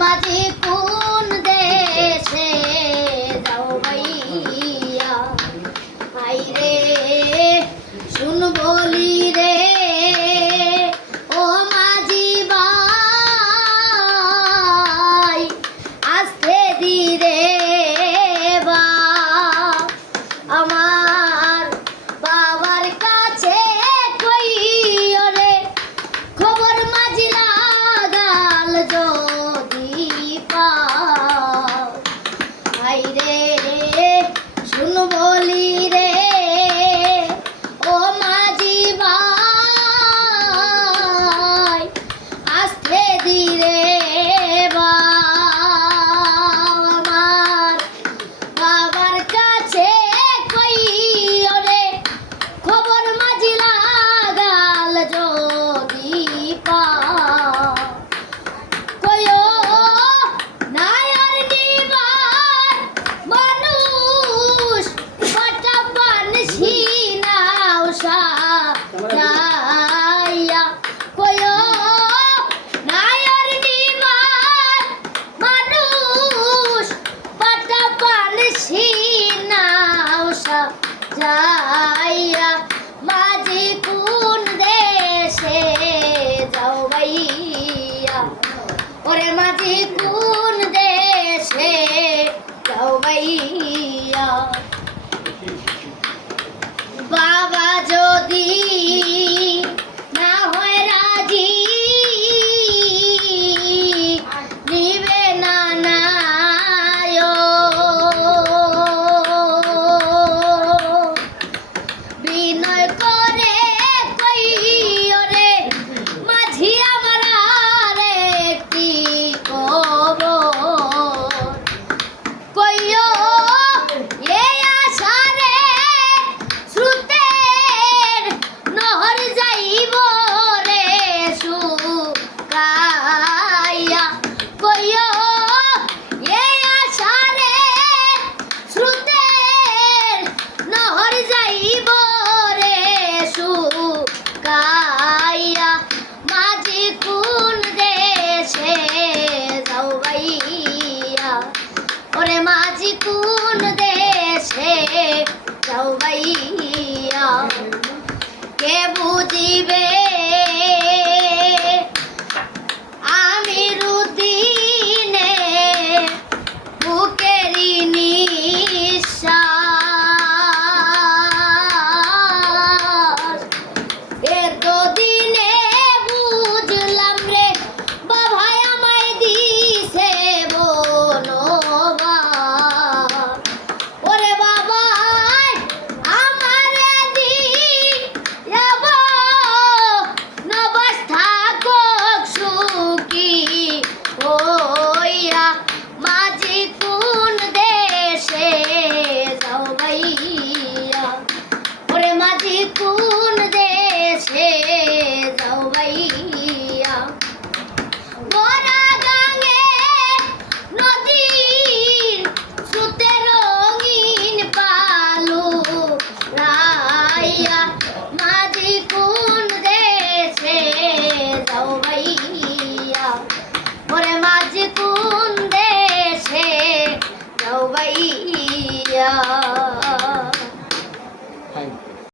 মাঝি কোন দেশে যাও ভাইয়া আইরে শুন বলি রে ও মাঝি ভাই আস্তে ধীরে বা আমার বাবার কাছে কইও রে খবর মাঝি লাগাল যদি পাও আইরে শুন বলি রে ও মাঝি ভাই আস্তে ধীরে বা আমার বাবার কাছে কইও রে খবর মাঝি লাগাল যদি পাও কইও নায়ার নিবার মানুষ কটা পানসি নাও সাজাইয়া কইও নায়ার নিবার মানুষ কটা পানসি নাও সাজাইয়া মাঝি কোন দেশে যাও ভাইয়া ওরে মাঝি কোন দেশে যাও ভাইয়া বাবা